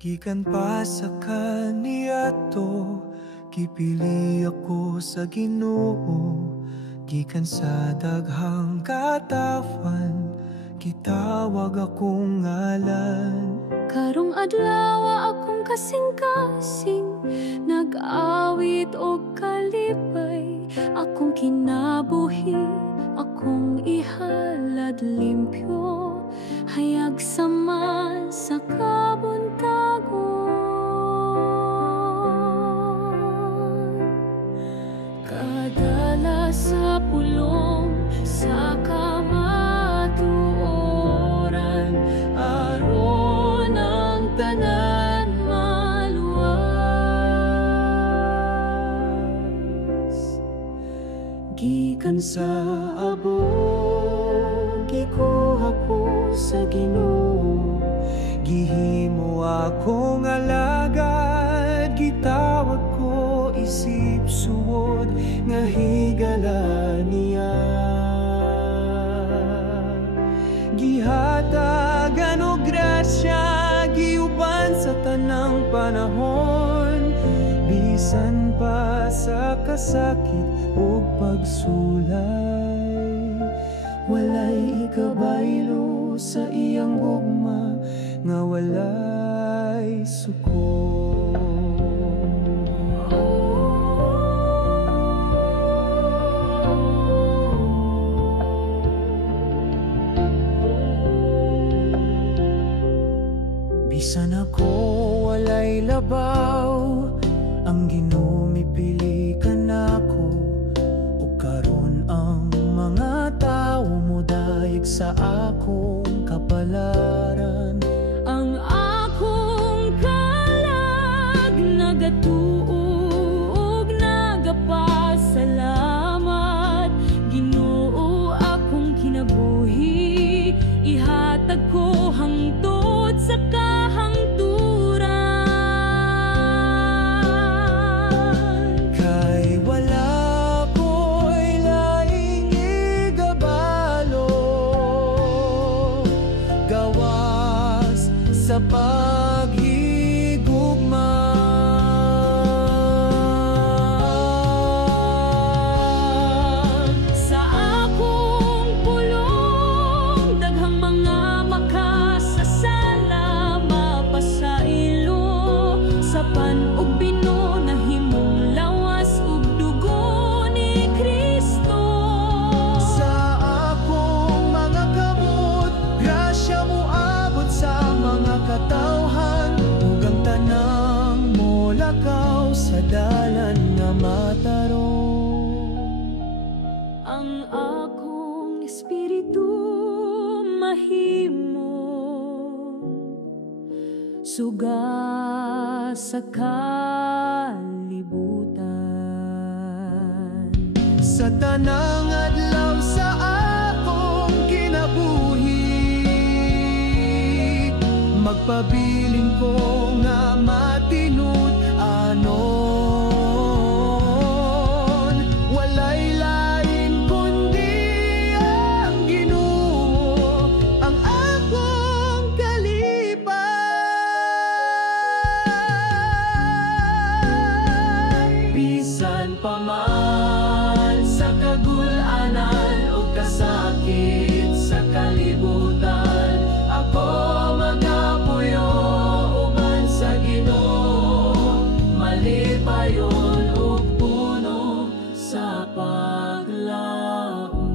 Gikan pa sa kaniadto, gipili ako sa Ginoo. Gikan sa daghang katawan, gitawag akong ngalan. Karong adlaw akong kasing-kasing, nag-awit og kalipay. Akong kinabuhi, akong ihalad limpyo, hayag sama sa kabuntagon. Kadala sa pulong sa kamatuoran, aron ang tanan maluwas. Gikan sa abog, gikuha ko sa Ginoo. Gihimo akong alagad, gitawag ko isip suwod, nga higala niya. Gihatagan og grasya, giuban sa tanang panahon, bisan pa sa kasakit ug pagsulay. Walay ikabaylo sa iyang gugma, nga walay suko. Bisan ako walay labaw, ang Ginoo mipili ka nako. Ug karon ang mga tawo mo dayeg sa akong kapalaran. Ang akong kalag nagatuo ug nagapasalamat. Ginoo akong kinabuhi, ihatag ko hangtod sa kahangturan. Kay wala ko'y laing igabalo, gawas sa paghigugma. Sa akong pulong, daghang mga makasasala, mapasailo sa pan ug bino, nahimong lawas ug dugo ni Kristo. Sa akong mga kamot, grasya mo abot sa mga katawhan, ug ang tanang mo lakaw sa dalan nga matarong. Ang akong espiritu mahimo suga sa kalibutan. Sa tanang adlaw sa akong kinabuhi, magpabiling ko nga matinud anon. Walay lain kundi ang Ginoo, ang akong kalipay. Bisan pa man sa kagul-anan o kasakit sa kalibutan, ako magapuyo uban sa Ginoo, malipayon ug puno sa paglaom.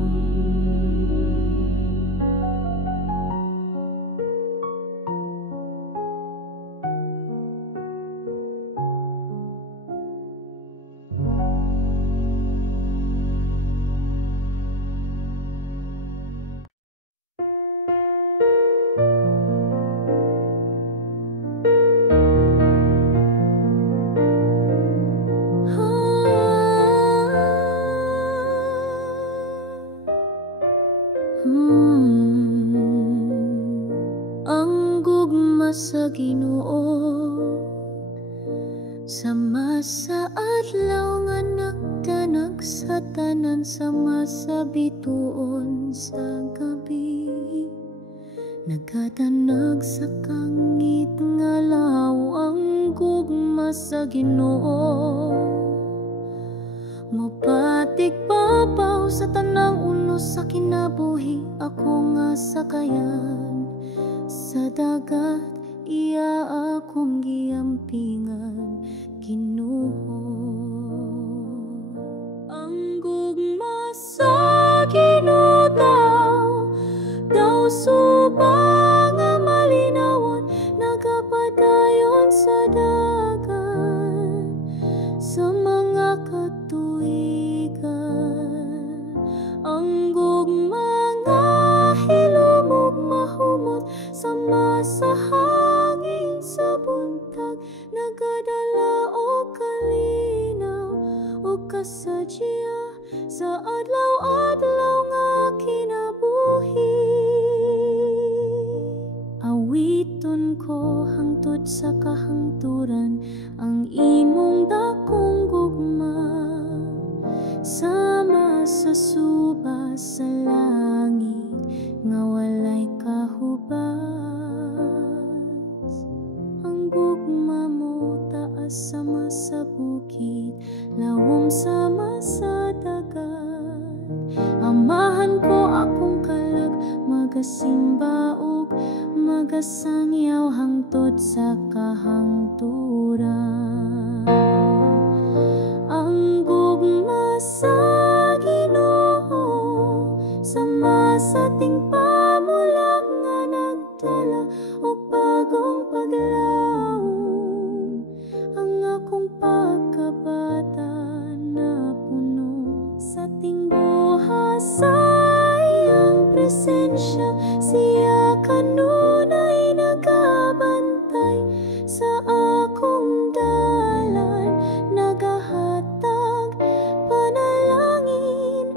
Ang gugma sa Ginoo, sama sa adlaw nga nagdanag sa tanan, sama sa bituon sa gabi. nagadanag sa kangit nga lawang gugma sa Ginoo. Mapatig papaw sa tanang unos sa kinabuhi, ako nga sakayan sa dagat, iya akong giampingan, Ginoo. Ang gugma sa Ginoo daw subang nga malinawon, nagapadayon sa dagat sa mga katuigan. Ang gugma nga hilumog mahumot, sama sa hangin sa buntag, nagadala o kalinaw o kasadya sa adlaw-adlaw nga kinabuhi. Awiton ko hangtod sa kahangturan ang imong dakong gugma, sama sa suba sa langit nga walay kahubas. Ang gugma mo taas sama sa bukid, lawom sama sa dagat. Amahan ko akong kalag, magasimba ug magasangyaw hangtod sa kahangturan. Ang gugma sa Ginoo, sama sa ting pamulag nga nagdala og bagong paglaom. Ang akong pagkabata na puno sa ting buha sa iyang presensya, siya kanunay nagabantay sa akong dalan, nagahatag panalangin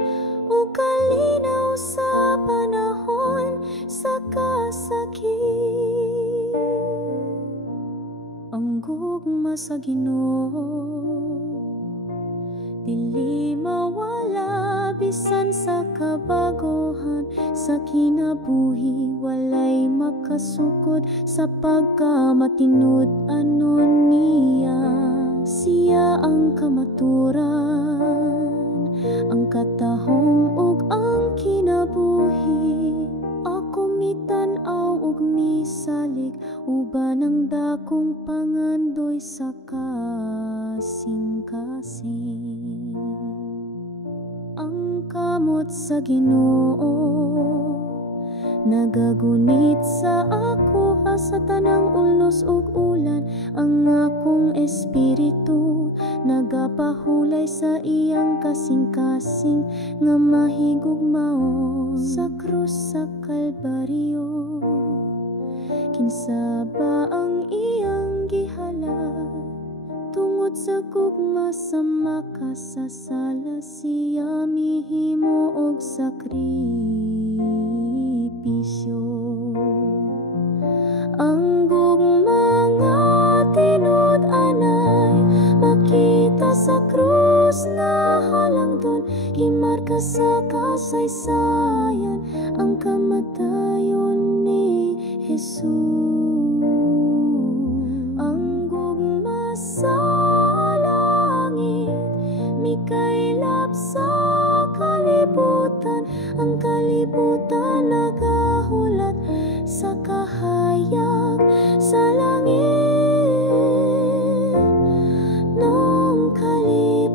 o kalinaw sa panahon sa kasakit. Ang gugma sa Ginoo dili mawala, bisan sa kabaguhan sa kinabuhi, walay makasukod sa pagkamatinud anon niya. Siya ang kamaturan, ang katahong ug ang kinabuhi. Ako mitan-aw ug misalig, uban ang dakong pangandoy sa kasing-kasing. Ang kamot sa Ginoo nagagunit sa ako, sa tanang ulos ug ulan. Ang akong espiritu nagapahulay sa iyang kasing-kasing nga mahigugmao sa krus sa Kalbaryo. Kinsa ba ang iyang gihalad? Tungod sa gugma sa makasasala, siya mihimo og sakripisyo. Ang gugma nga tinud-anay, makita sa krus nga halangdon, gimarka sa kasaysayan ang kamatayon ni Jesus. Ang gugma sa langit, mikaylap sa kalibutan, ang kalibutan nagahulat sa kahayag sa langit nung kalipay.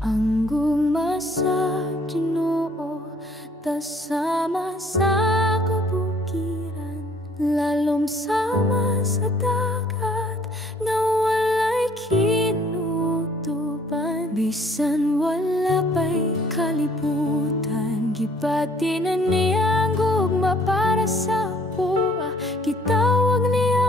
Ang gugma sa Ginoo tasama sa kabukiran, lalom sama sa dagat nga walay kinutuban. Bisan wala pa'y kalibutan, gipati na niya ang gugma para sa buwa. Gitawag niya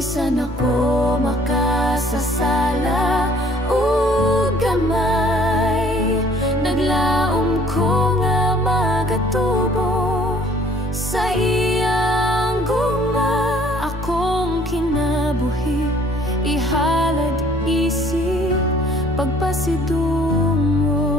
bisan ako makasasala o gamay, naglaom ko nga magatubo sa iyang gugma. Akong kinabuhi ihalad isip pagpasidong mo.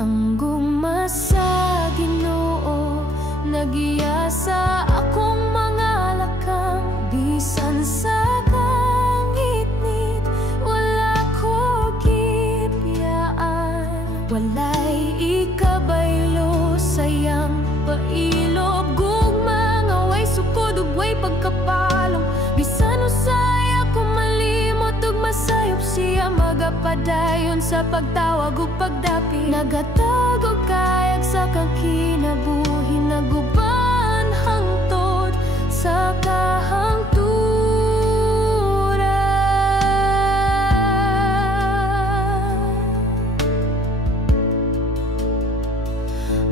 Ang gugma sa Ginoo nagiya sa akong mga lakang, bisan sa kangit-ngit wala ko gipyaan. Walay ikabaylo sayang pailob, gugma nga way sukod ug way pagkapalong. Bisan usay ako malimot ug masayop siya, magapadayon sa pagtawag ug pagdapi. Nagatag og kayag sa kang kinabuhi, naguban hangtod sa kahangturan.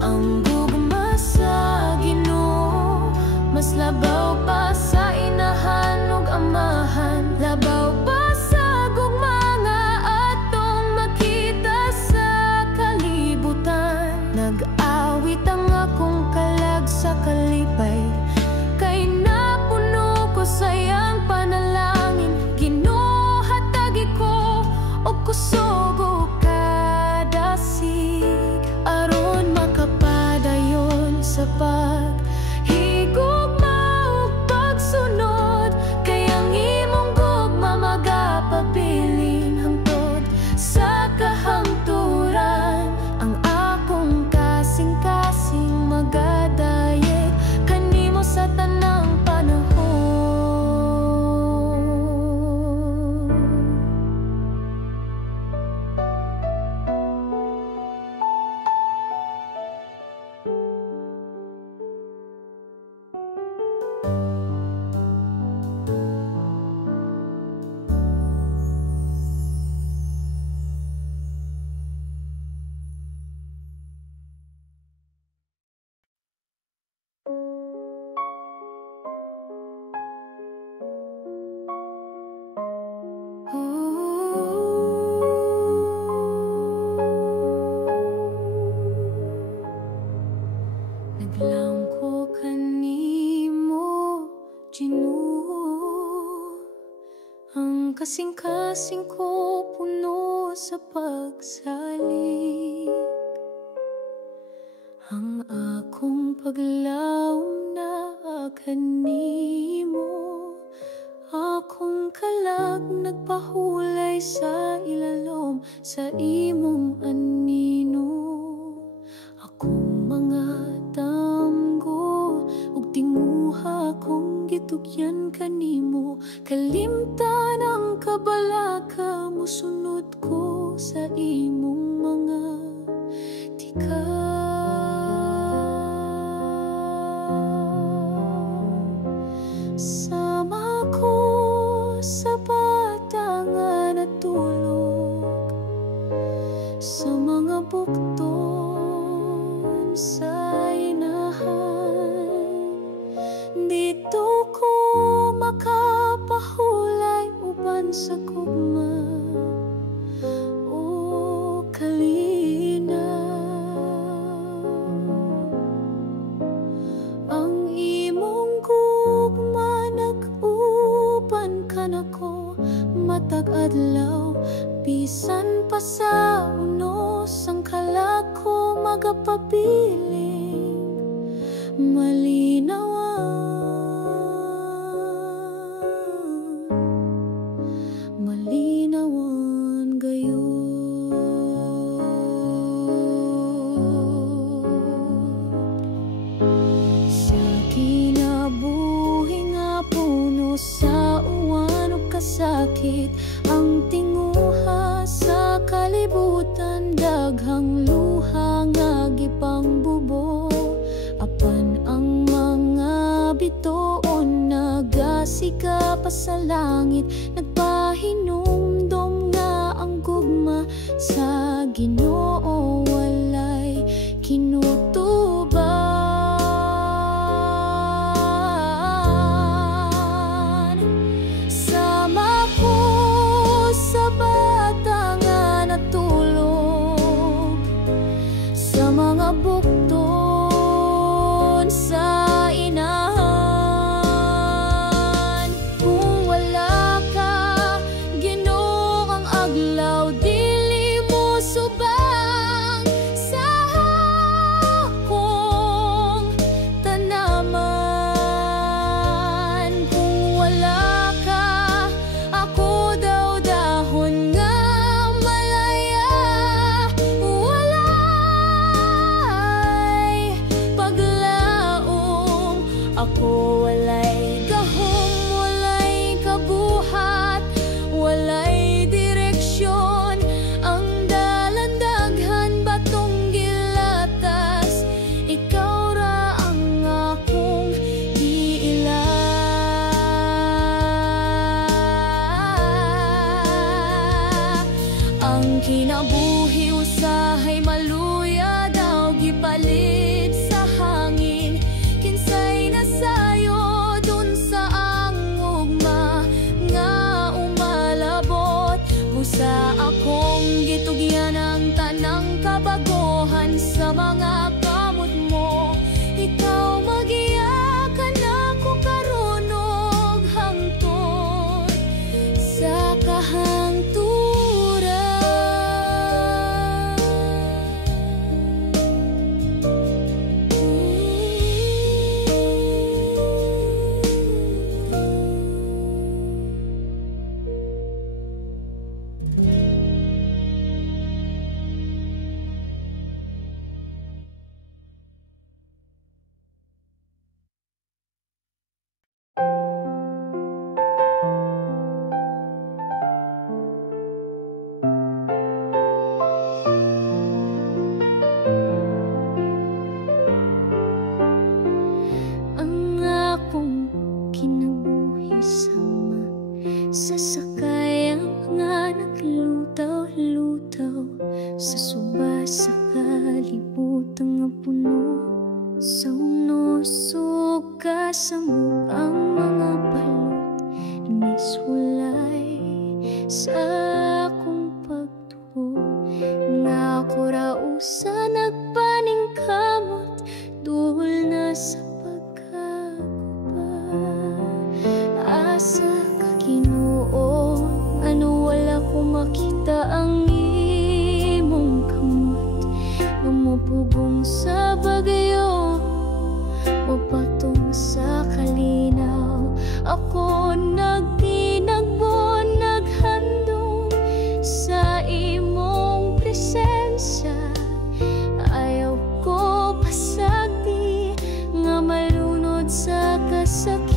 Ang gugma sa Ginoo mas labaw pa sa inahan ug amahan, labaw pa sa gugma nga atong makita sa kalibutan. Nag-awit ang akong kalag sa kalipay, kay napuno ko sayang panalangin. Ginoo hatagi ko og kusog o kadasig, aron makapadayon sa paghigugma ug pagsunod. Kay ang imong gugma magapabilin hangtod sa kahangturan. Ang akong kasing-kasing magadayeg kanimo sa tanang panahon. Naglaom ko kanimo, Ginoo, ang kasing-kasing ko puno sa pagsalik. Ang akong paglaom na kanimo, akong kalag nagpahulay sa ilalom sa imong anino. Akong mga damgo ug tinguha kong gitugyan kanimo, kalimtan ang kabalaka mo, sunod ko sa imong mga tikas. Sama ko sa bata nga natulog sa mga bukton sa inahan. Dito ko makapahulay uban sa gugma o kalinaw. Ang imong gugma nag-uban ka nako matag adlaw, bisan pa sa unos ang kalag ko magapabiling malinawan gayon. Sa kinabuhi nga puno sa uwan ug kasakit, ang tinguha sa kalibutan, daghang luha nga gipangbubo. Apan ang mga bituon nagasiga pa sa langit, nagpahinumdom nga ang gugma sa Ginoo walay kinutuban. kinabuhi usahay maluya daw gipalit sa hangin. Kinsay nasayo dun sa angugma nga umalabot. Busa akong gitugyan ang tanang kabaguhan sa mga kamot mo. Ikaw magiyakan ako karunog hangtod sa kahangturan. Sasakayang nga naglutaw-lutaw sa suba sa kalibutan nga puno sa unosog ka sa ang mga balot niswalay sa akong pagtuo nga ako rausa nagpaningkamot duhol na sa pagkaguba asa Ginoo, ano wala ko makita ang imong kamot lumupugong sa bagyo mapatong sa kalinaw. Ako nagtinagbo, naghandong sa imong presensya. Ayaw ko pasagdi nga malunod sa kasakit.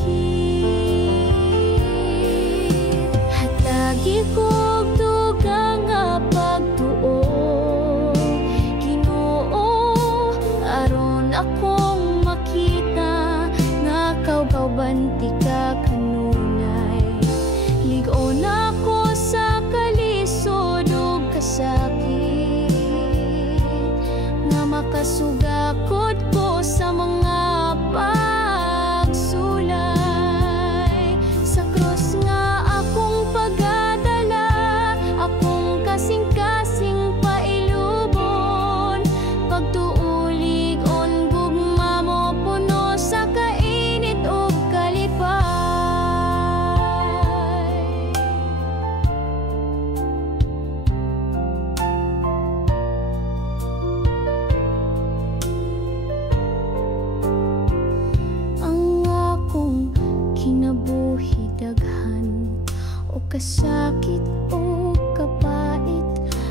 Lagi kong dugang nga pagtuo, Ginoo, aron akong makita nga kaubanti ka kanunay. Ligon ako sa kalisod ug kasakit nga makasugakod ko sa mga pagsulay sa krus nga akong pagdala, akong kasing-kasing pailubon, pagtuulig on gugma mo puno sa kainit ug kalipay. Ang akong kinabuhi daghan o kasakit o kapait,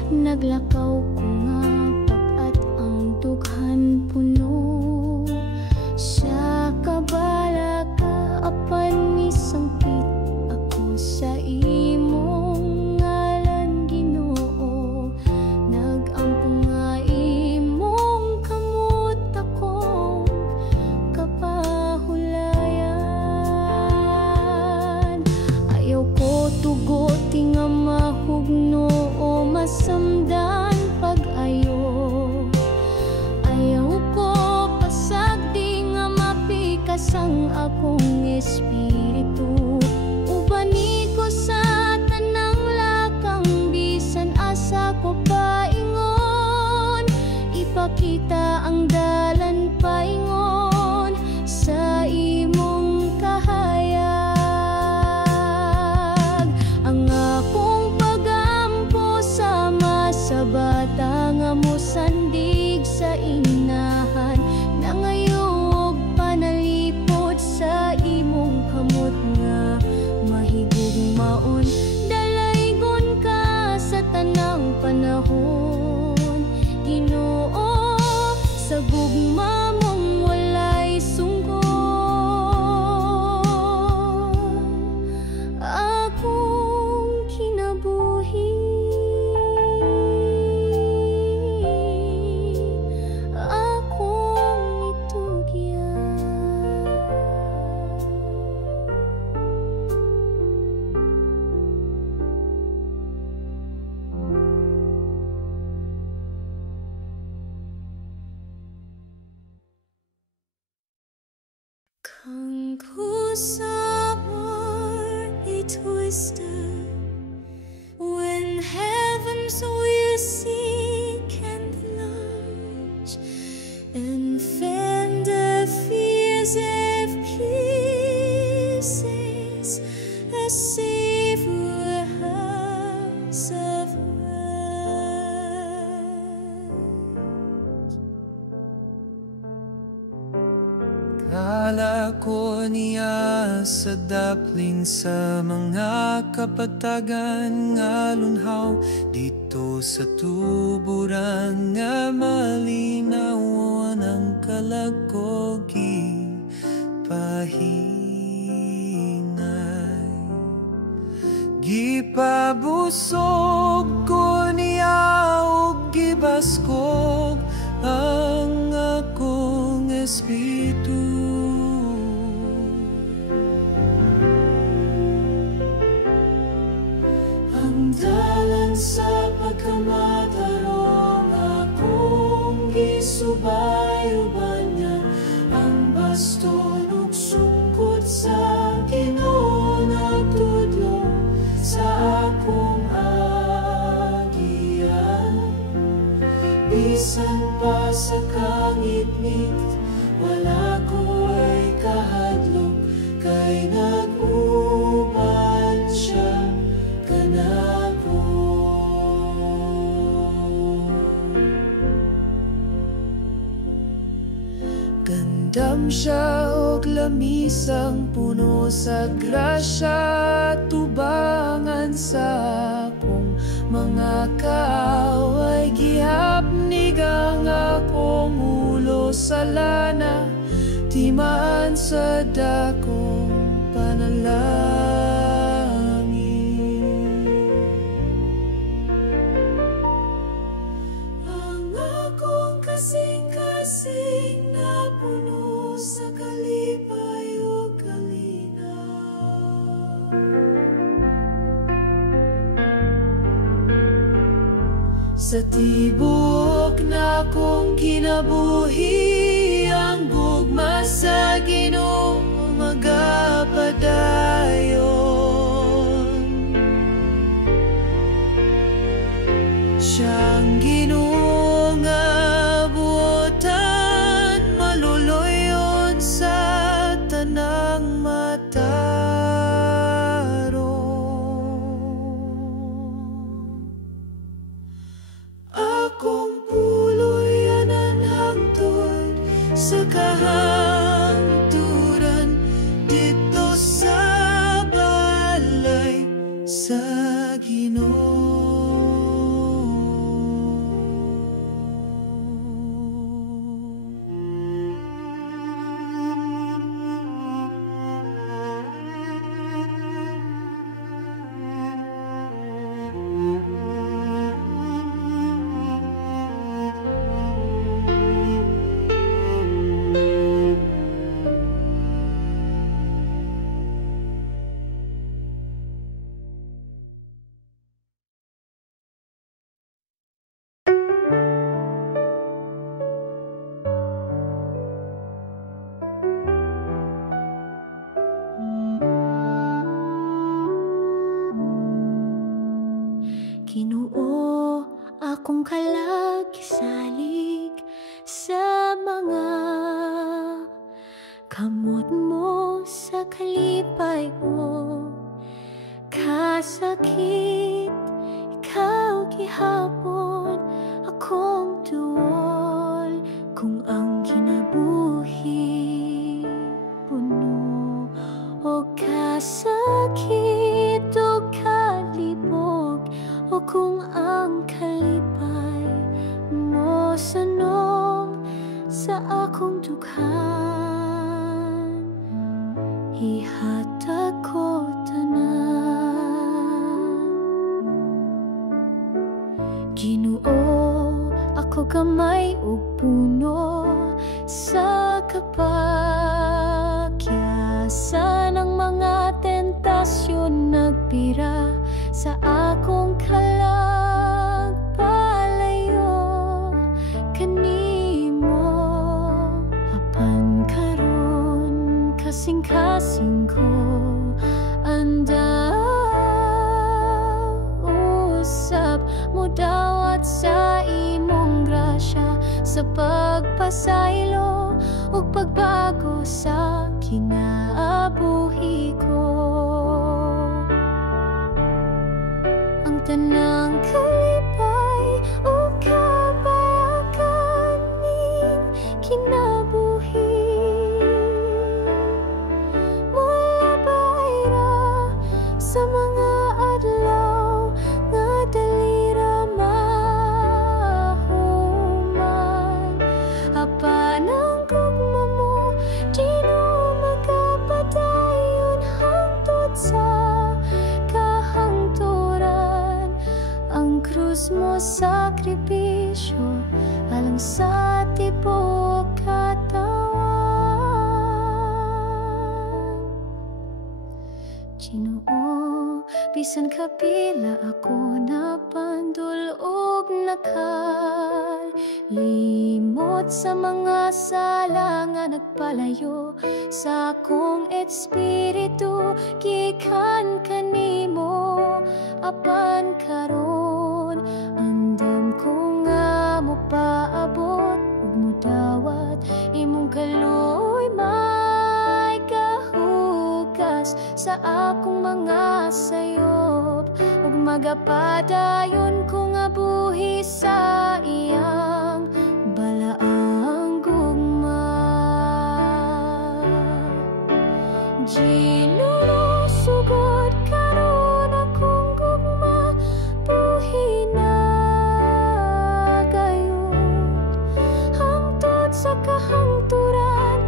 naglakaw ko nga pag-at ang dughan puno sa kabala ka apan misangpit ako sa imong ngalan Ginoo. Nag-ampong nga imong kamot akong kapahulayan. Ayaw ko tuguti nga mahugno o masamdan pag-ayo. Ayaw ko summer a twisted, when heavens will seek and lunch and fan the fears of kisses, a savor house of rest. Kala ko niya sa dapling sa mga kapatagan nga lunhaw dito sa tuburan nga malinaw ang kalakogi pahingay. Gipabusog ko niya og gibaskog ang akong espiritu. Dalan sa pagkamatarong akong gisubayo-ban niya ang baston ug sungkot sa Ginoo nagtudlo sa akong agian. Bisan pa sa kangitngit wala ko ay kahadlok kay nag-uban siya kanako. Gandam siya og lamisang puno sa grasya, tubangan sa akong mga kaaway. Gihapnig ang akong ulo sa lana, timaan sa dakong panalangin. Ang akong kasing-kasing na puno sa kalipay o kalinaw. Sa tibok na kong kinabuhi, ang gugma sa Ginoo magapadayon. Siyang Ginoo nga buotan, maluluyon sa tanang matarong. Akong puloy-anan hangtod sa kahangturan dito sa balay sa Ginoo. Ginoo, akong kalagisalig sa mga kamot mo sa kalipay o kasakit. Ikaw gihapon akong tuol kung ang kinabuhi puno o kasakit o kalibog, o kung ang kalipay mo sanom sa akong dughan, ihatag ko tanan. Ginoo, ako gamay ug puno sa kapakyasan, ang mga tentasyon nagpira sa akong kalagpalayo kanimo. Apan karon kasing-kasing mudawat sa imong grasya, sa pagpasaylo ug pagbago sa kinaabuhi ko. Ang tanang kalipay o kabayakan ning kinabuhi, mula bayra sa mga adlaw nga dali ra mahuman. Apan ang gugma mo di no magapadayon hangtod sa kahangturan. Ang krus mo sakripisyo alang sa tibuok katawan. Ginoo, bisan kapila ako napandulog nakalimot sa mga sala nga nagpalayo sa akong espiritu gikan kanimo. Apan karon andam ko nga mo paabot ug mudawat imong kaluoy may kahugas sa akong mga sayop, ug magapadayon ko nga buhi sa iyang balaang gugma. Ginoo, sugod karon akong gugma, buhi na gayud hangtod sa kahangturan,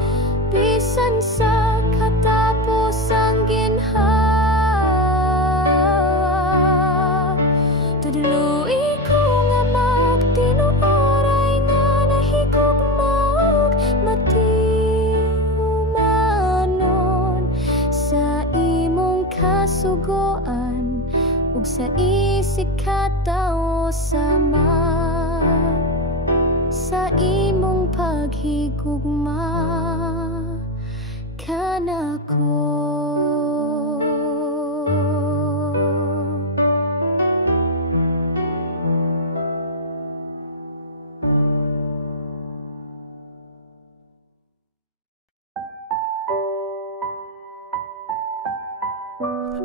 bisan sa katapos ang ginhawa. Tudluy ko nga magtinuoray nga nahigugma ug matiumanon sa imong kasugoan ug sa isig katawo sama sa imong paghigugma kanako.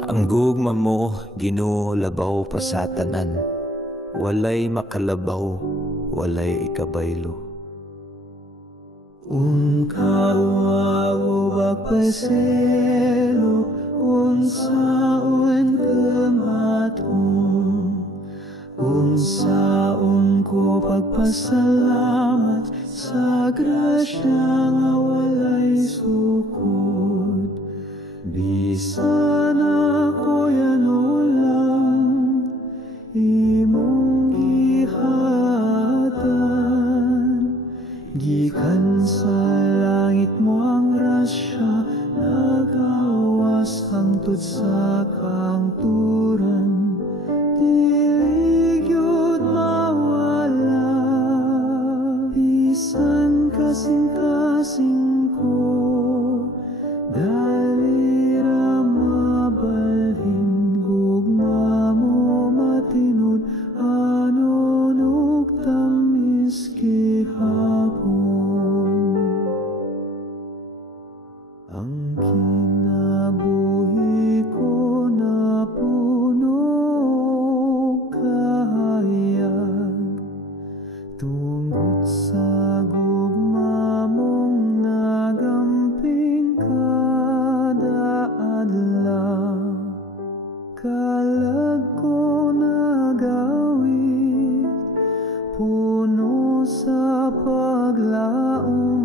Ang gugma mo, Ginoo, labaw pa sa tanan. Walay makalabaw, walay ikabaylo. Kawaw pagpaselo, unsaon kamaton, unsaon ko pagpasalamat sa grasya nga walay sukod. Bisan ako yan ulang imong gihatag, gikan sa langit mo ang grasya, nagawas hangtod sa kangturan, dili gyud mawala. Bisan kasing-kasing ko, dali ra mabalhin, gugma mo matinud, anon ug tamis gihapon. Ang kinabuhi ko napuno og kahayag, tungod sa gugma mong nagamping kada adlaw. Kalag ko nagawid, puno sa paglaom,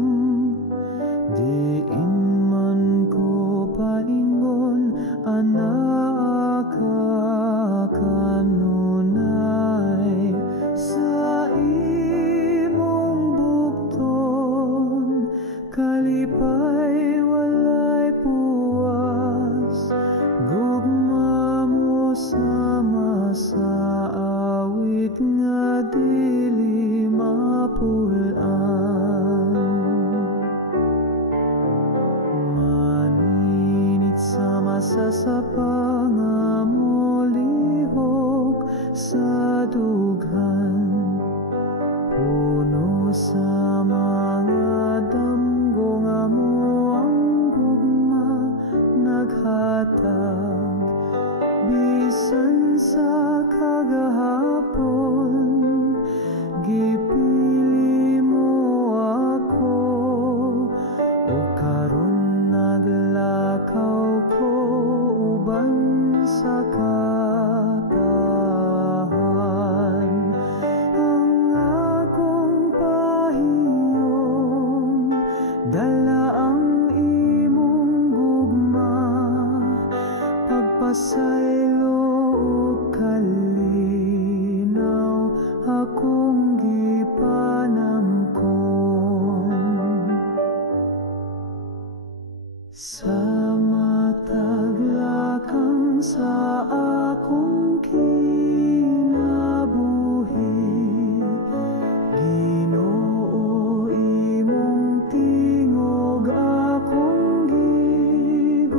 diin man ko paingon ana ka kanunay. Sa imong bukton, kalipay walay puwas, gugma mo sama sa awit nga dili mapulaan. Maninit sama sa pangamolihok sa dugang sa mataglakang sa akong kinabuhi. Ginoo, imong tingog akong gigubanan.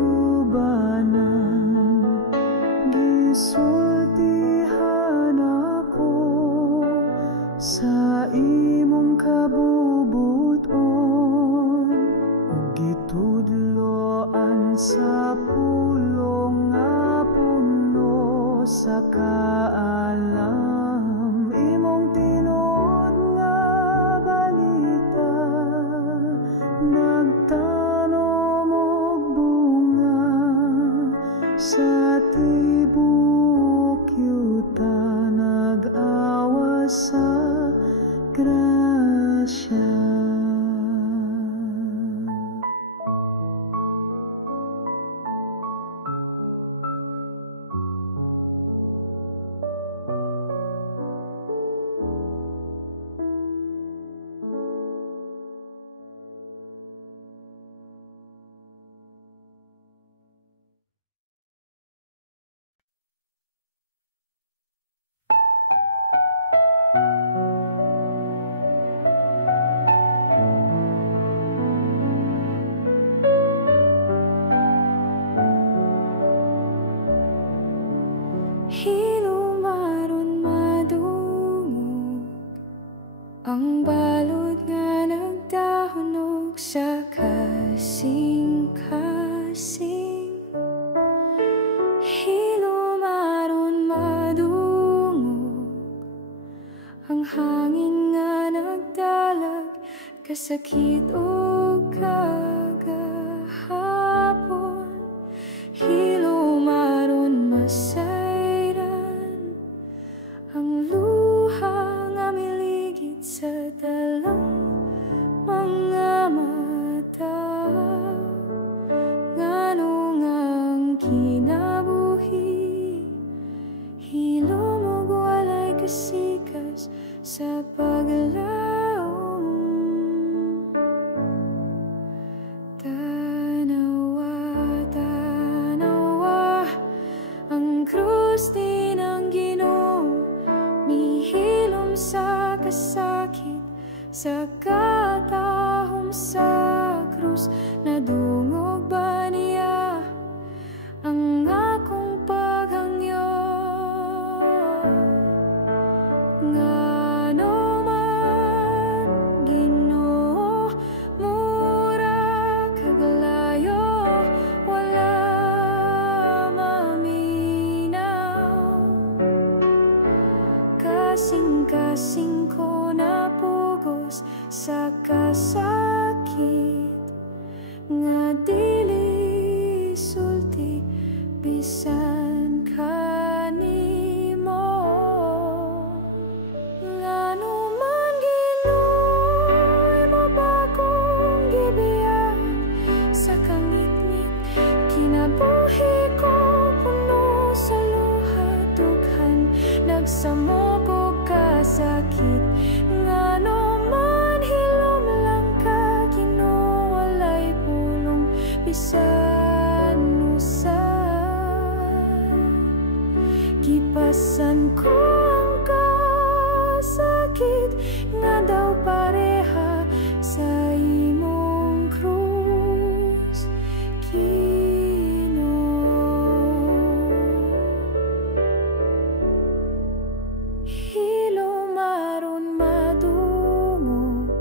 Gisultihan ako sa imong kabubuton, ug gitudloan sa pulong nga puno sa kaalam. Imong tinuod nga balita, nagtanom og bunga sa tibuok yuta, nag-awa sa grasya. Hilumaron madungog ang balod nga nagdahunog sa kasing-kasing. Hilumaron madungog ang hangin nga nagdalag, kasakit o kagahapon. Hilumaron masayran ang luha nga miligid sa dalang mga mata. Nganong ang kinabuhi, hilom ug walay kasikas sa paglaom. Tanawa, tanawa, ang krus din ang Ginoo, mihilom sa kasakit, sa katahom sa krus. Nadungog ba niya ang akong paghangyo? Ngano man, Ginoo, mura kaglayo, wala maminaw. Kasing-kasing ko napugos sa kasakit, nga dili sulti bisan kanimo. Ngano man, Ginoo, imo ba kong gibiyan sa kangit-ngit? Kinabuhi ko puno sa luha, dughan nagsamok og kasakit. Ngano man, hilom lang ka, Ginoo, walay pulong bisan usan. Gipasan ko ang kasakit, nga daw pareha sa imong krus, Ginoo. Hilumaron madungog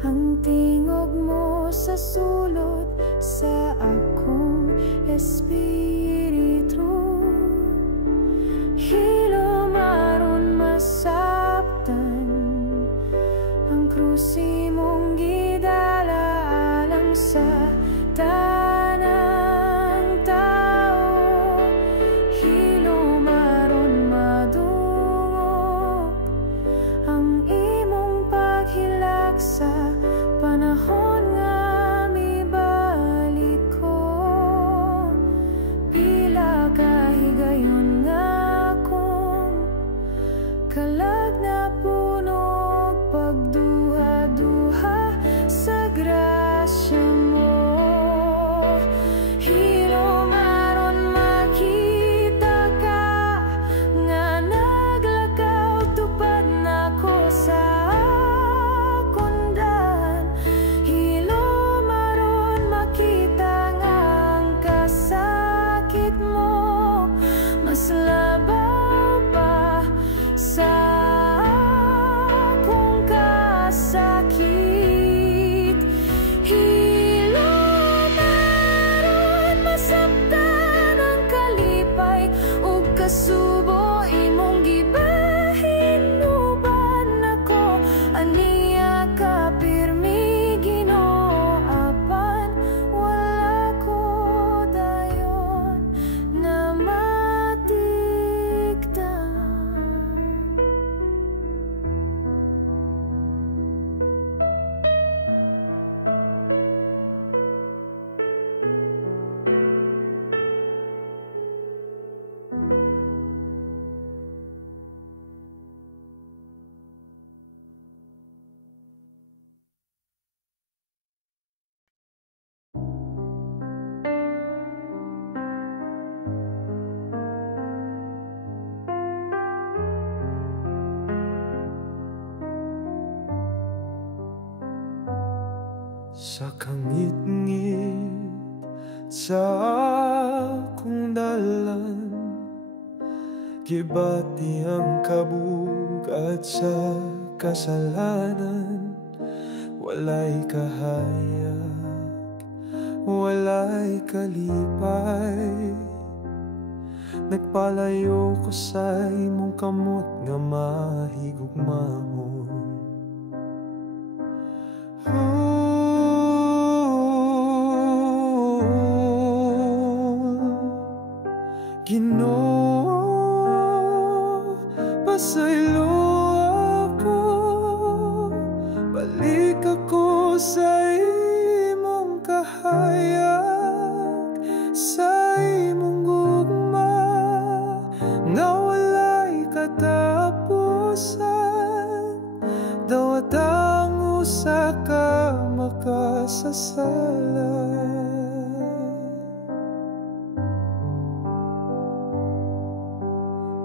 ang tingog mo sa sulod sa akong espiritu. Hilumaron kasubo imong gibahin uban ako aniya ka pirmi Ginoo apan wala ko dayon na matigdan. Sa kangit-ngit sa akong dalan, gibati ang kabug at sa kasalanan. Walay kahayag, walay kalipay, nagpalayo ko sa imong kamot nga mahigugmahon. Ginoo, pasaylo ako, balik ako sa imong kahayag, sa imong gugma nga walay katapusan. Dawat ang usa ka makasasala.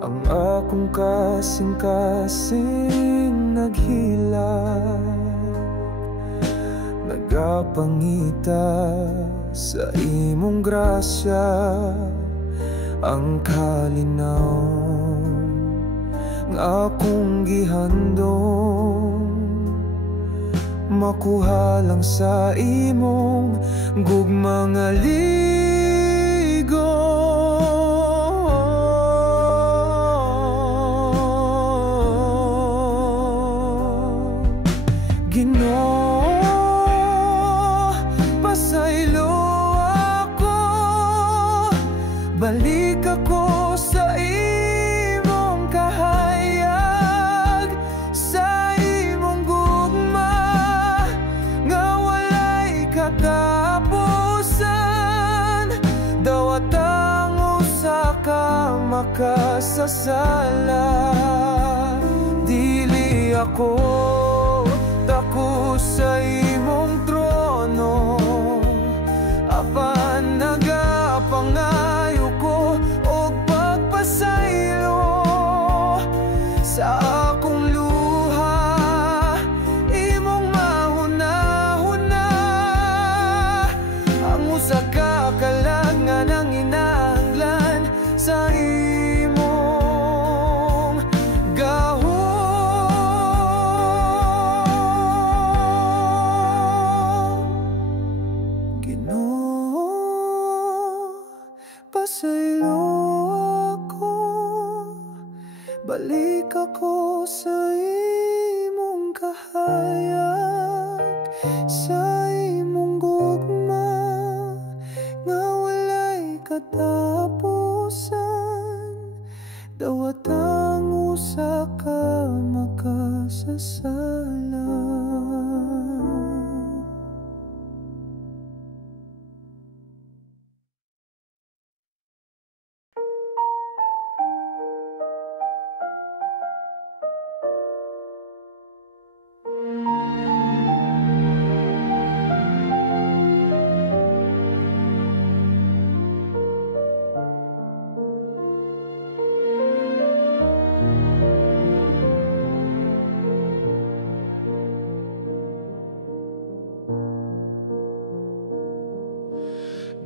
Ang akong kasing-kasing naghilag, nagapangita sa imong grasya. Ang kalinaw nga akong gihandong, makuha lang sa imong gugma nga ligo. Ginoo, pasaylo ako, balik ako sa imong kahayag, sa imong gugma nga walay katapusan. Dawat ang usa ka makasasala. Dili ako tako sa imong trono, apan nagapangayo ko og pagpasaylo sa akong luha. Imong mahuna-huna ang usa ka kalangan ang inahanglan sa imong gahom. Pasaylo ako, balik ako sa imong kahayag, sa imong gugma nga walay katapusan. Dawat ang usa ka makasasala.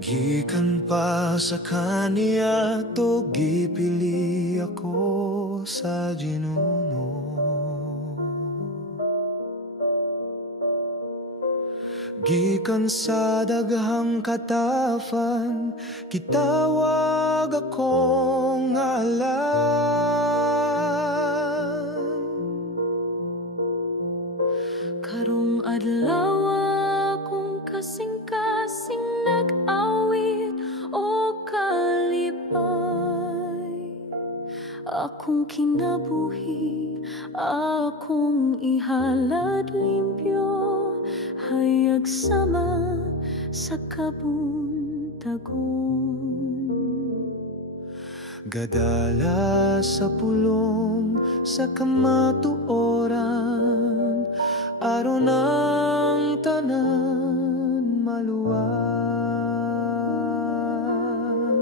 Gikan pa sa kaniya to gipili ako sa ginuno. Gikan sa daghang katafan, kitawag akong ala. adlaw akong kasing-kasing nag-awit o kalipay. Akong kinabuhi, akong ihalad limpyo, hayag sama sa kabuntagon. Gadala sa pulong sa kamatuoran, araw ng tanan maluwag.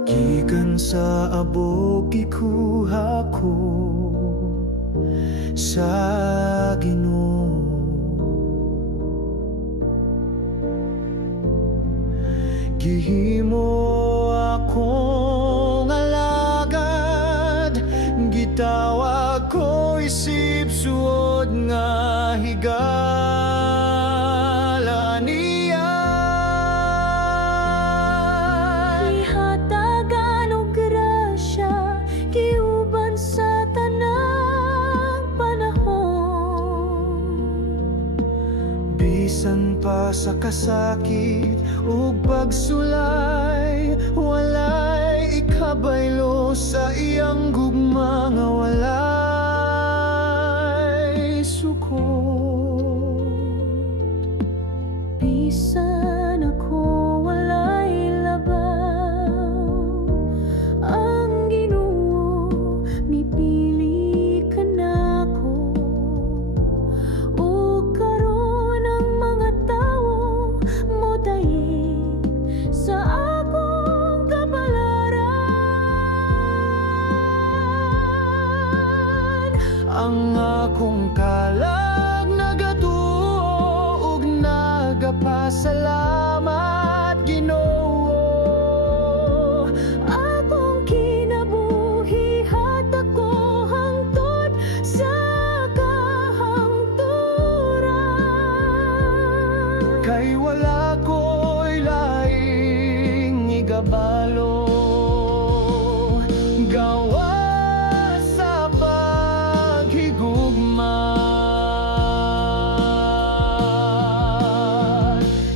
Gikan sa abog ikuha ko sa Ginoo, gihimo akong alagad, gitawag ko isip suod nga higala niya. Ihatagan og grasya, giuban sa tanang panahon. Bisan pa sa kasakit ug pagsulay, walay ikabaylo sa iyang gugma nga walay sukot. Bisan ako walay labaw, ang Ginoo mipili ka nako. O karon ang mga tawo mo dayeg sa akong kapalaran. Ang akong kalag nagatuo ug nagapasalamat, Ginoo. Akong kinabuhi hatag ko hangtod sa kahangturan. Kay wala ko'y laing igabalo, gawa sa paghigugma.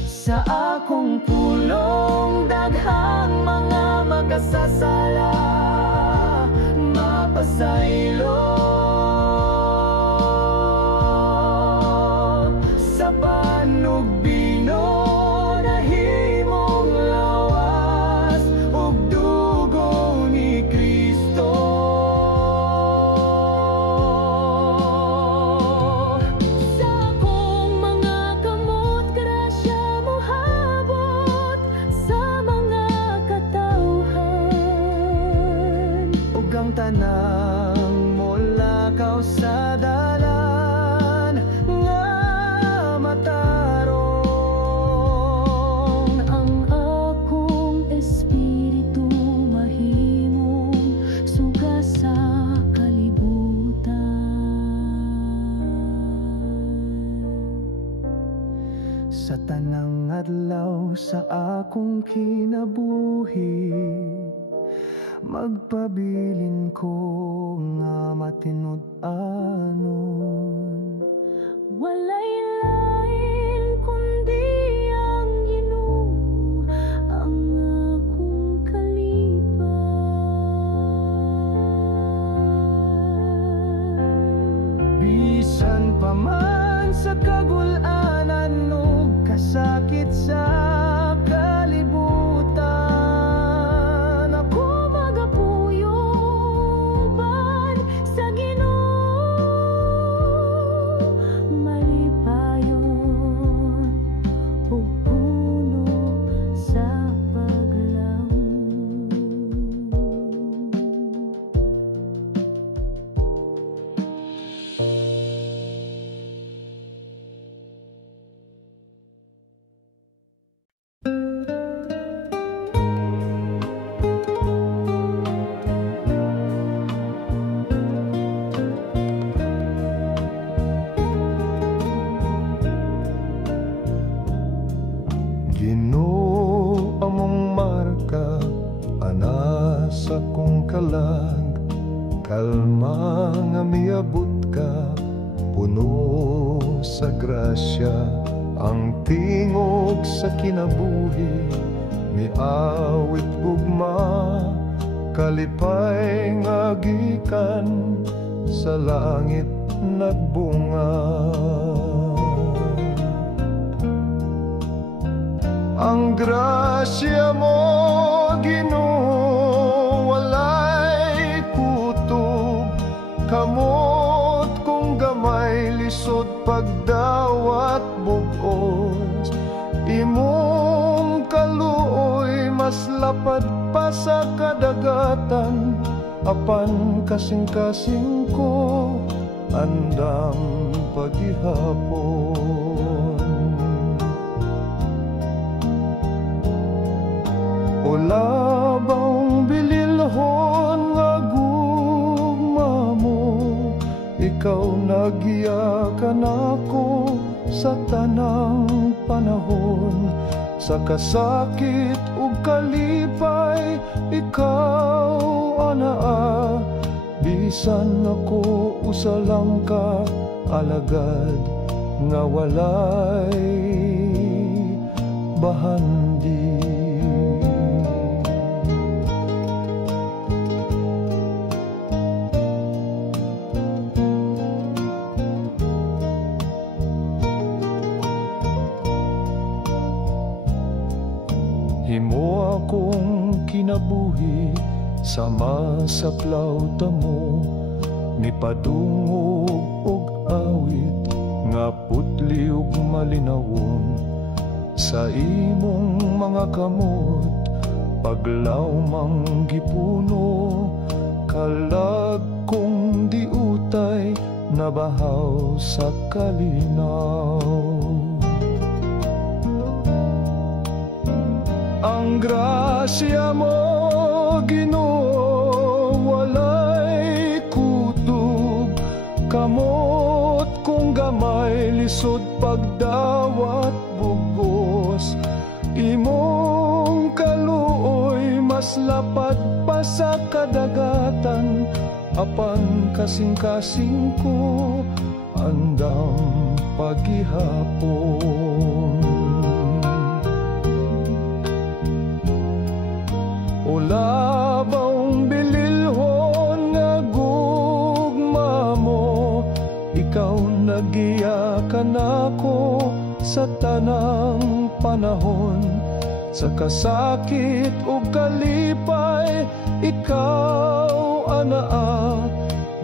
Sa akong pulong daghang mga makasasala, mapasaylo sa panugbino, nahimong lawas ug dugo ni Kristo. Sa akong mga kamot, grasya mo habot sa mga katawhan. Ug ang tanang molakaw sa dalan nga matarong. Ang akong espiritu mahimong suga sa kalibutan. Sa tanang adlaw sa akong kinabuhi, magpabilin ko nga matinud-anon. Walay lain kundi ang Ginoo, ang akong kalipay. Bisan pa man sa kagul-anan ug kasakit sa kalibutan, Ako magapuyuban sa Ginoo, malipayon ug puno sa paglaom. Ginoo among marka, ana sa kong kalag, kalma nga miabot ka, puno sa grasya, Ang tingog sa kinabuhi ni awit gugma, kalipay nga gikan sa langit nagbunga. Ang grasya mo, Ginoo, walay kutob, kamot kung gamay lisod pagdawat bugos. Imong kaluoy mas lapad pa sa kadagatan, apan kasing-kasing ko andam paghihapon. O labang bililhon nga gugma mo, ikaw nagyakan ako sa tanang panahon. Sa kasakit ug kalipay, ikaw anaa, bisan ako usa lang ka alagad nga walay bahandi. Himo akong kinabuhi sama sa plauta mo, nipadungog og awit nga putli ug malinawon. Sa imong mga kamot paglawmang gipuno, kalag kong diutay nabahaw sa kalinaw. Ang grasya mo, Ginoo, walay kutob, kamot kung gamay lisod pagdawat bugos. Imong kaluoy mas lapad pa sa kadagatan, apan kasing-kasing ko andam paghihapon. O labang bililhon nga gugma mo, ikaw nagyakan ako sa tanang panahon. Sa kasakit ug kalipay, ikaw anaa,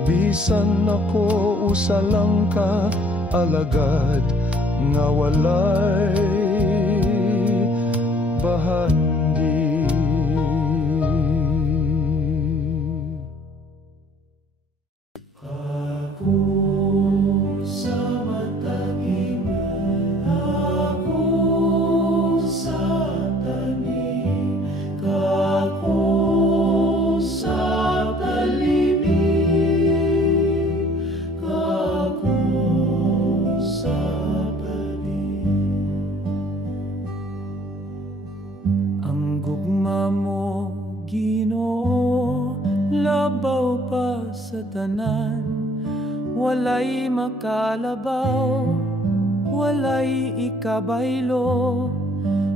bisan ako usa lang ka alagad nga walay bahandi. Tanan, walay makalabaw, walay ikabaylo.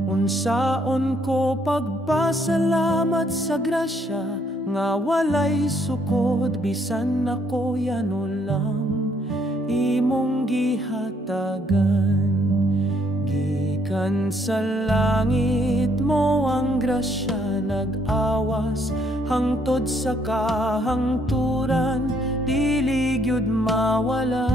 Unsaon ko pagpasalamat sa grasya nga walay sukod, bisan ako yano lang imong gihatagan. Gikan sa langit mo ang grasya nag-awas, hangtod sa kahangturan dili gyud mawala.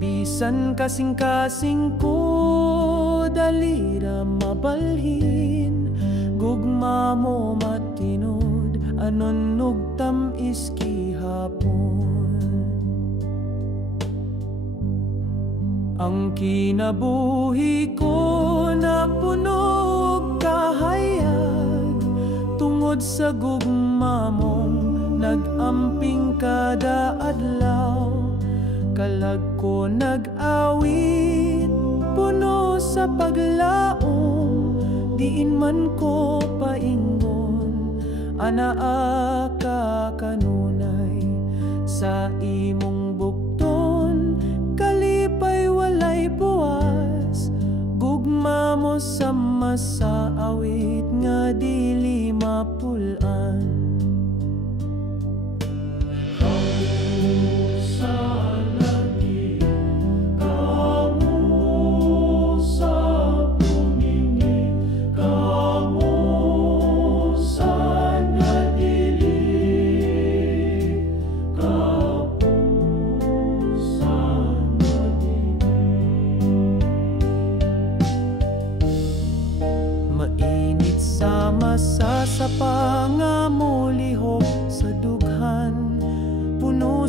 Bisan kasing-kasing ko dalira mabalhin, gugma mo matinod anon nugtam iski hapon. Ang kinabuhi ko napunog kahayag, tungod sa gugma mong nag-amping kada adlaw. Kalag ko nag-awit, puno sa paglaom, diin man ko paingon, anaa ka kanunay. Sa imong bukton, kalipay walay buwas,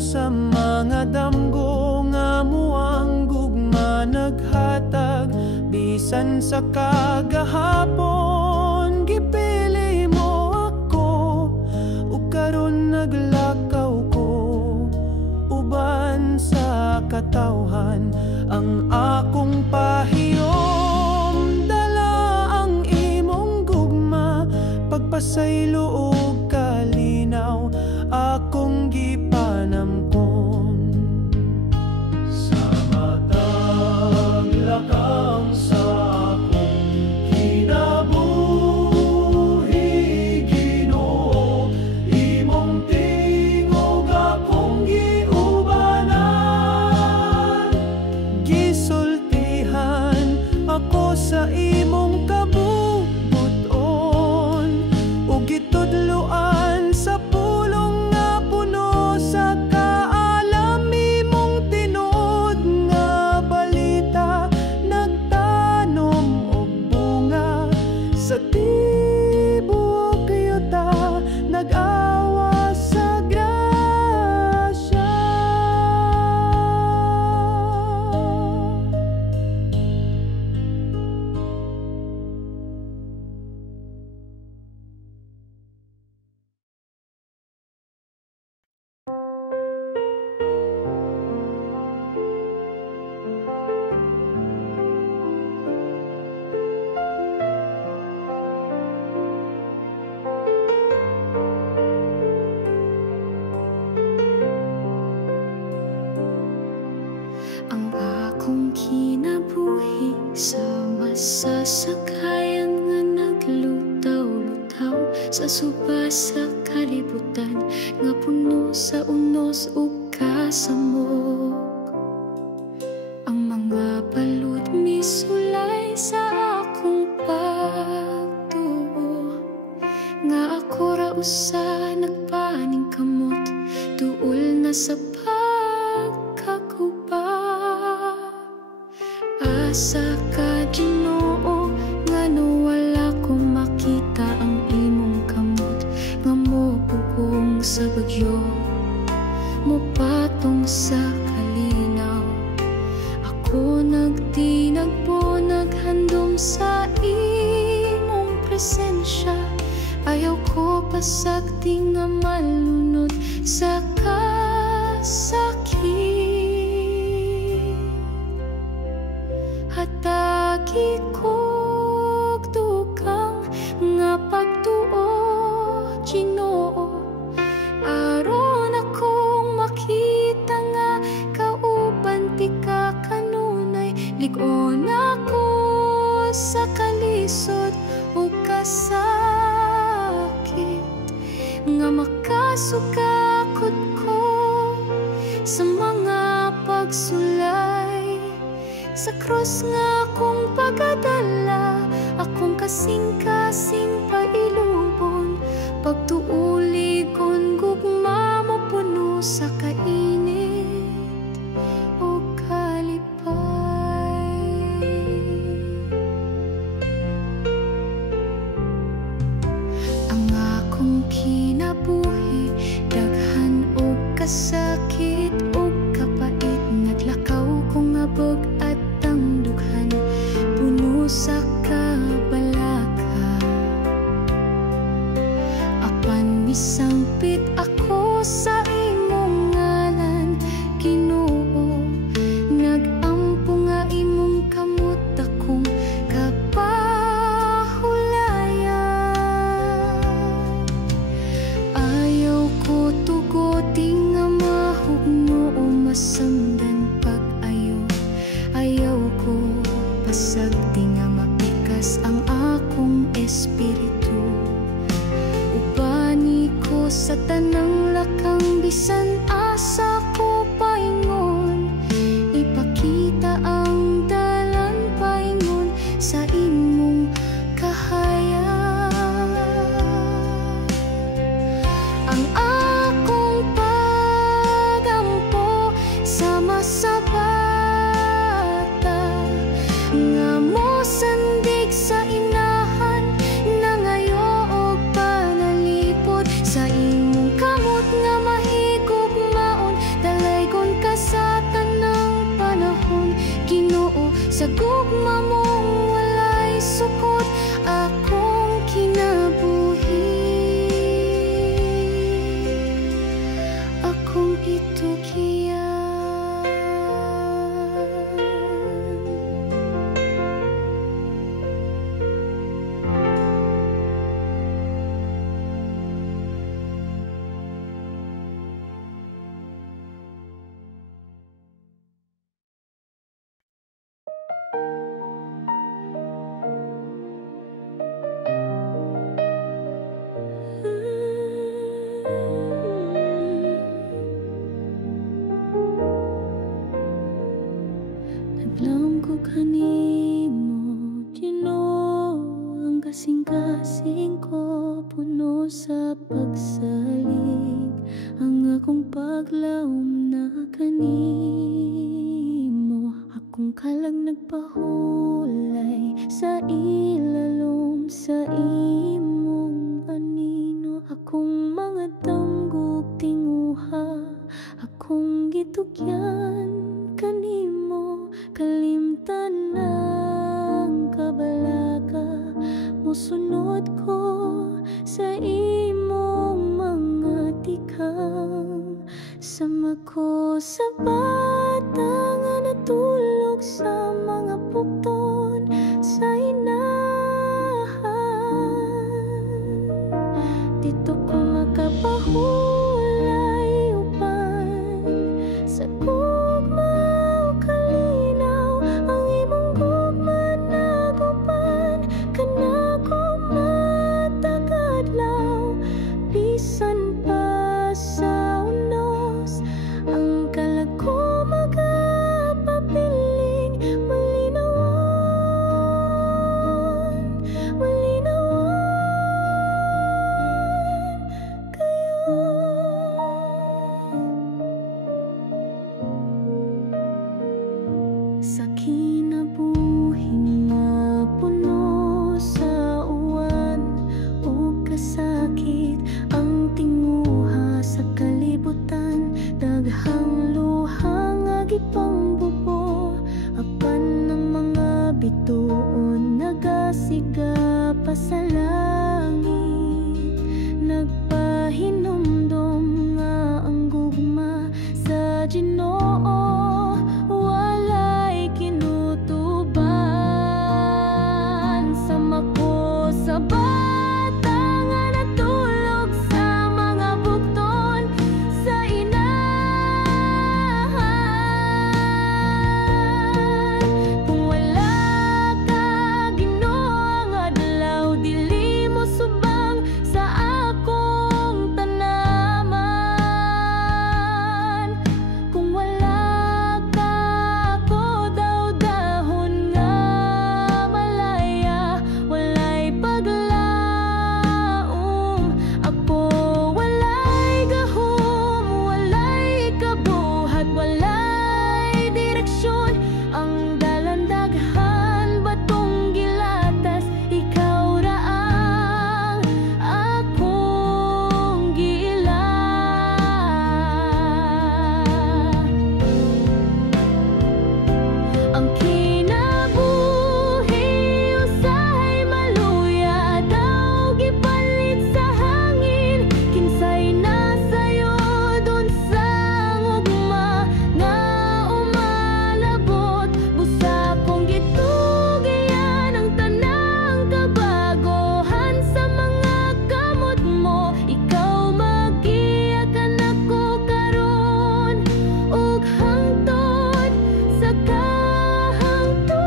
sa mga damgo nga muang gugma naghatag. Bisan sa kagahapon gipili mo ako, ug karon naglakaw ko uban sa katawhan. Ang akong pahiyom dala ang imong gugma, pagpasaylo ug kalinaw akong gipanamkon. Sa matag lakang sa akong kinabuhi, Ginoo, imong tingog akong giubanan. Gisultihan ako sa imong kabubuton, ug gitudloan sa pulong nga puno sa kaalam. Imong tinuod nga balita nagtanom og bunga sa tibuok yuta, nag-awa sa grasya. Ang akong kinabuhi sa masasakayan nga naglutaw-lutaw sa suba sa kalibutan nga puno sa unos ug kasamok. Ang mga balod misulay sa akong pagtuo, nga ako ra usa nagpaning kamot tuol na sa pagkaguba. Asa ka, Ginoo, nga wala ko makita ang imong kamot, nga mopugong sa bagyo, mopatong sa kalinaw. Ako nagtinagpo, naghandom sa imong presensya. Ayaw ko pasagdi nga malunod sa kasakit. Hatagi kog dugang nga pagtuo, Ginoo, aron akong makita nga kauban ti ka kanunay. Lig-on ako sa kalisod ug kasakit, nga makasugakod ko sa mga pagsulay. Sa krus nga akong pagadala, akong kasing-kasing pailubon, pagtuuligon gugma mo puno sa kainit o kalipay. Ang akong kinabuhi daghan o kasakit o kapait, naglakaw kong abog at tangdughan puno sa kabalaka. Apan misampit ako sa imong ngalan, Ginoo, nagampo nga imong kamot akong kapahulayan. Ayaw ko tuguting nga kanimo, Ginoo, ang kasing-kasing ko puno sa pagsalig, ang akong paglaom na kanimo. Akong kalag nagpahulay sa ilalom sa imong anino, akong mga danggog tinguha, akong gitugyan kanimo, kalimtan ng kabalaka, musunod ko sa imong mga tikang. Sama ko sa bata nga natulog sa mga bukton sa inahan, dito ko makapahulay upan sa gugma o kalinaw, ang imong gugma nagupan kanako matagadlaw, bisan pa sa unos ang kalag ko magapapiling. Malinawan, malinawan kayo. Sa kinabuhing nga puno sa uwan o kasakit, ang tinguha sa kalibutan, daghang luha nga gipangbubo, apan ng mga bituon nagasiga pa sa langit, nagpahinumdom nga ang gugma sa Ginoo walay kinutuban. Sama ko sa bata nga natulog sa mga bukton sa inahan, kung wala ka Ginoo nga adlaw, dili mo subang sa akong tanaman. Kung wala ka ako daw dahon nga malaya, walay paglaom. Ako walay gahom, walay kabuhat, walay direksyon, ang dalandaghan batong gilatas, ikaw ra ang akong giila. Ang kinabuhi usahay maluya, daw gipalit sa hangin, kinsay nasayo dun sa ugma nga umalabot, busa kong gitugian ang tanang kabagohan sa mga kamot mo, ikaw magiyakan ako karon ug hangtod sa kahangturan.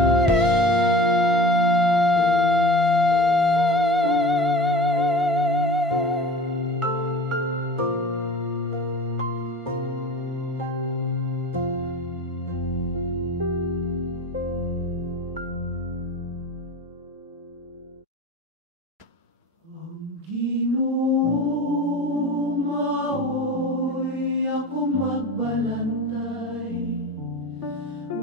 Ginoo, maoy ako magbalantay,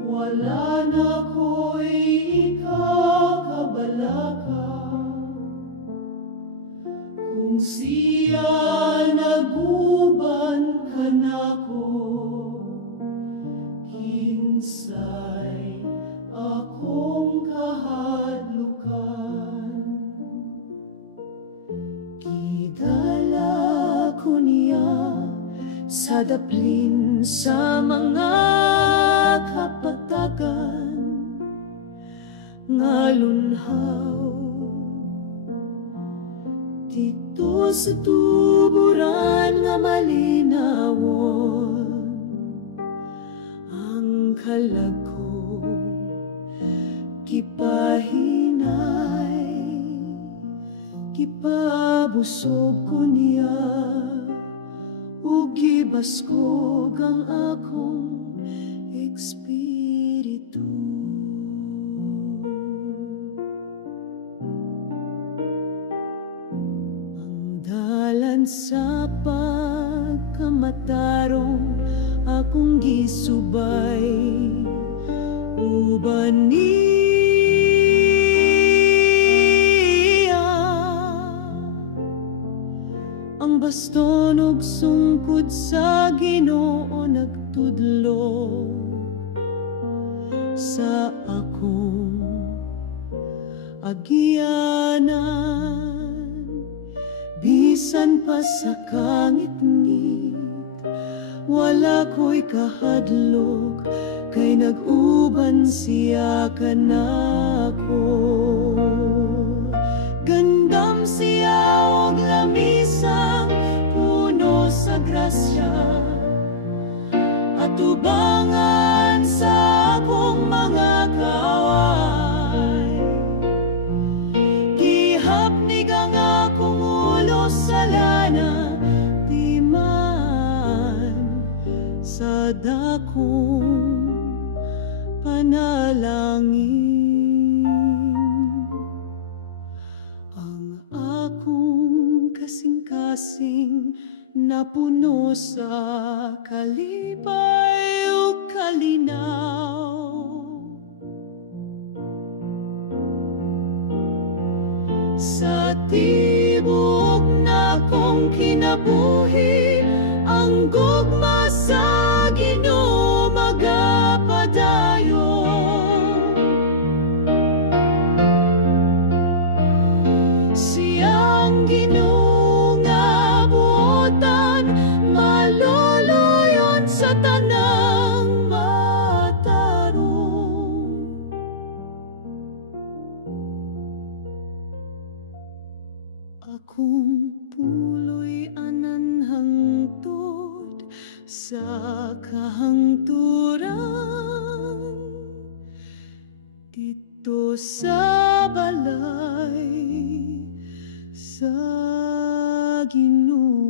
wala na ko'y ikakabalaka. Kung siya naguban ka nako, kinsay akong kahadlukan. Gidala ko niya sa daplin sa mga kapatagan, ngalunhaw dito sa tuburan nga malinawon, ang kalag ko kipahinay, kipabusog ko niya, ug gibaskog ang akong espiritu. Dalan sa pagkamatarong akong gisubay uban niya. Ang baston ug sungkod sa Ginoo nagtudlo sa akong agyanan. Bisan pa sa kangit-ngit wala ko'y kahadlok, kay nag-uban siya kanako. Gandam siya og lamisang puno sa grasya, at ubangan sa akong mga kaaway. Gihapnig ang akong ulo sa lana, di man sa dakong panalangin. Ang akong kasing-kasing napuno sa kalipay o kalinaw. Sa tibok na kong kinabuhi, ang gugma sa Ginoo magapadayo. Siyang Ginoo nga buotan, maluluyon sa tanang matarong. Akong puloy anan hangtod sa kahangturan, dito sa balay sa Ginoo.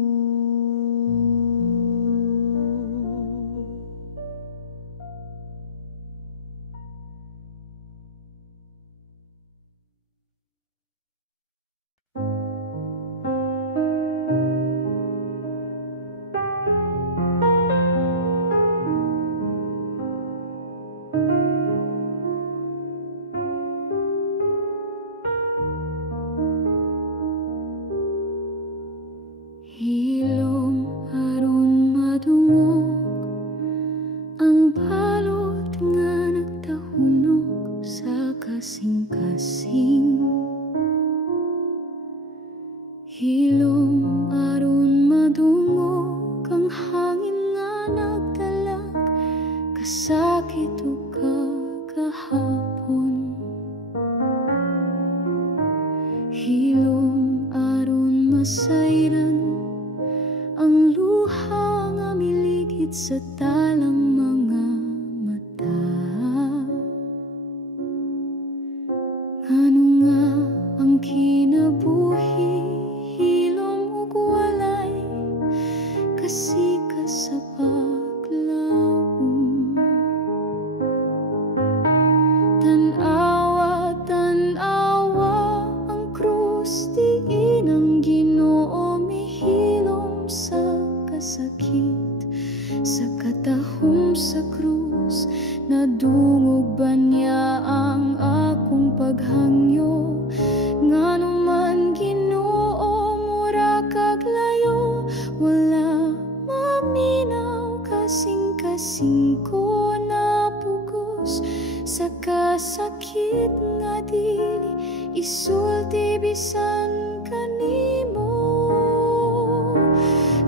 Hilom aron madungog ang balot nga nagtahunog sa kasing-kasing. Hilom aron madungog ang hangin nga nagdalag kasakit o kagahapon. Hilom aron masayran ang luha nga miligid sa talang mga mata. Ngano nga ang kinabuhi, hilom ug walay kasika sa paglaom. Tan-awa, tan-awa ang krus, diin ang Ginoo mihilom sa kasakit, sa katahom sa krus. Nadungog ba niya ang akong paghangyo? Ngano man Ginoo mura kag layo, wala maminaw kasing-kasing ko napugos sa kasakit nga dili isulti bisan kanimo.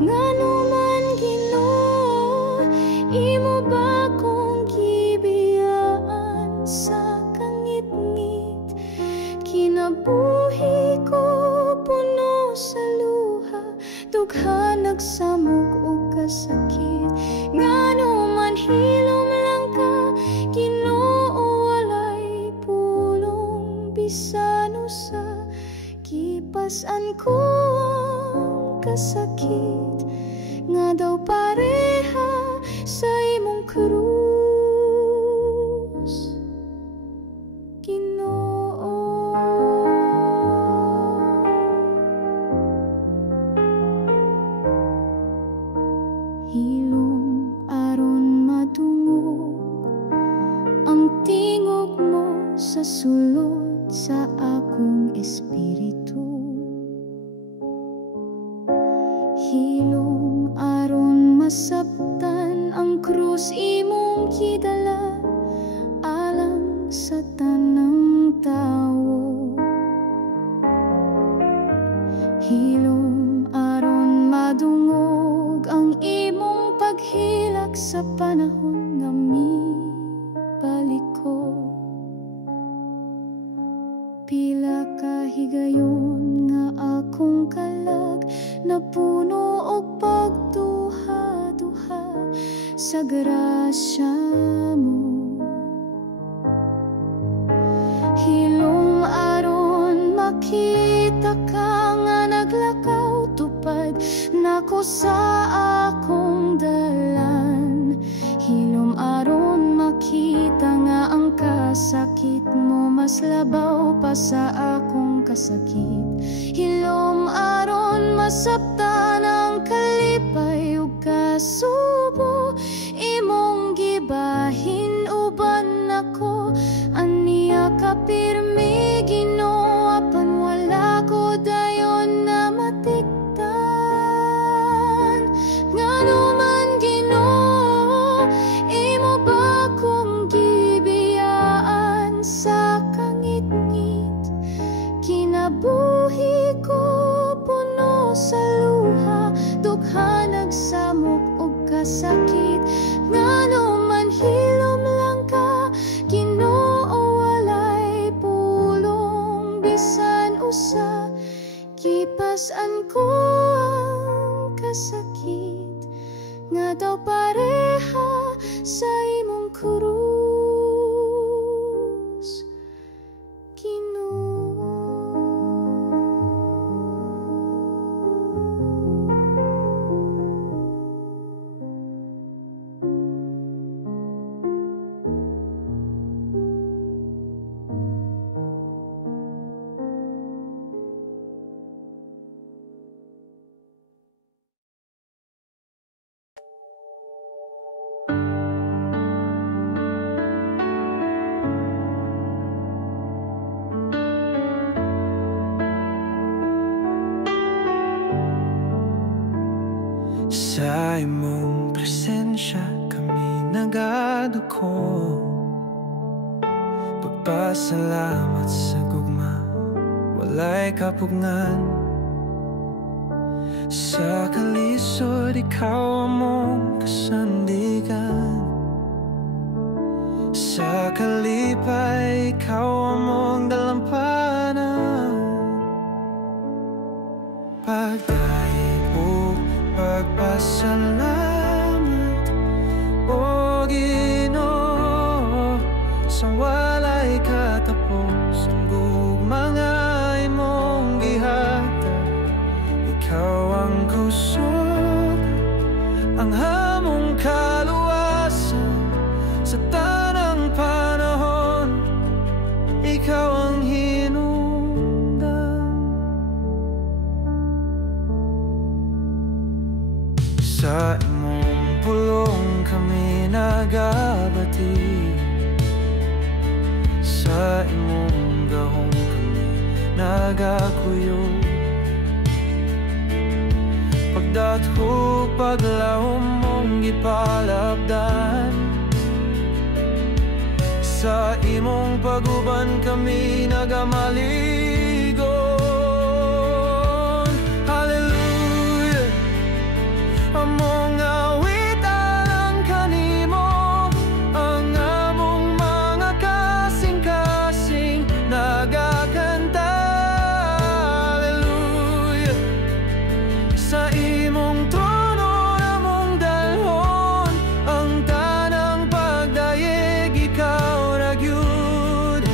Ngano man Ginoo, imo ba kong gibiyaan sa kangit-ngit? Kinabuhi ko puno sa luha, dugha nagsamok og kasakit. Ngano man hilom lang ka, Ginoo, walay pulong bisan usa. Kipasan ko Diyos imong gidala alang sa tanang tawo. Hilom aron madungog ang imong paghilak sa panahon nga mibalik ko. Pila ka higayon nga akong kalag napuno og pagduha-duha sa grasya mo. Hilom aron makita ka nga naglakaw tupad nako sa akong dalan. Hilom aron makita nga ang kasakit mo mas labaw pa sa akong kasakit. Hilom aron masabtan ang kalipay ug kasubo imong gibahin uban nako. Aniya ka pirmi Ginoo apan wala ko dayon na matiktan. Ngano man Ginoo imo ba kong gibiyaan sa kangit-ngit. Kinabuhi ko puno sa luha dugha nagsamok og kasakit. Ngano man hilom lang ka Ginoo walay pulong bisan usa. Kipas-an ko ang kasakit nga daw pareha sa imong krus Ginoo. Sa imong presensya kami nagaduko. Pagpasalamat sa gugma, walay kapugngan. Sa kalisod ikaw among kasandigan. Sa kalipay ikaw among dalampanan. Pagpasalamat o Ginoo sa walay katapos ang gugmanga imong gihatag. Ikaw ang kusog, ang hamong kaluwasan sa tanang panahon. Ikaw ang sa imong pulong kami nagabati. Sa imong gahom kami nagakuyo. Pagdathog paglahom mong gipalabdan. Sa imong paguban kami nagamaligon. Hallelujah. Among awitan ang kanimo, ang among mga kasing-kasing nagakanta. Hallelujah. Sa imong trono namong dalhon ang tanang pagdayeg, ikaw ra gyud.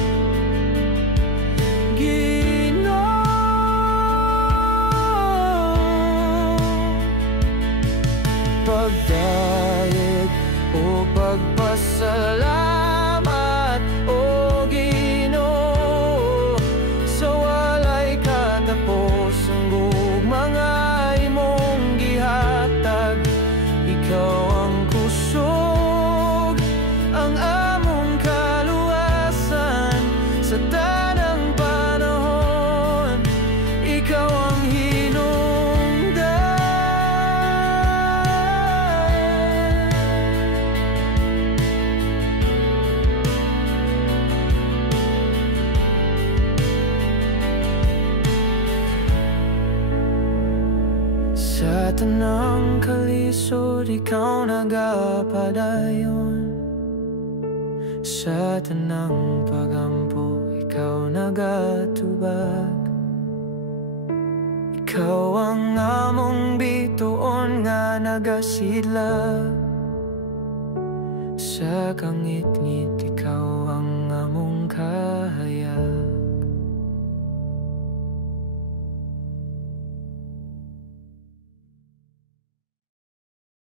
lisod, ikaw nagapadayon. Sa tanang pagampo, ikaw nagatubag. Ikaw ang among bituon nga nagasidla. Sa kangit-ngit, ikaw ang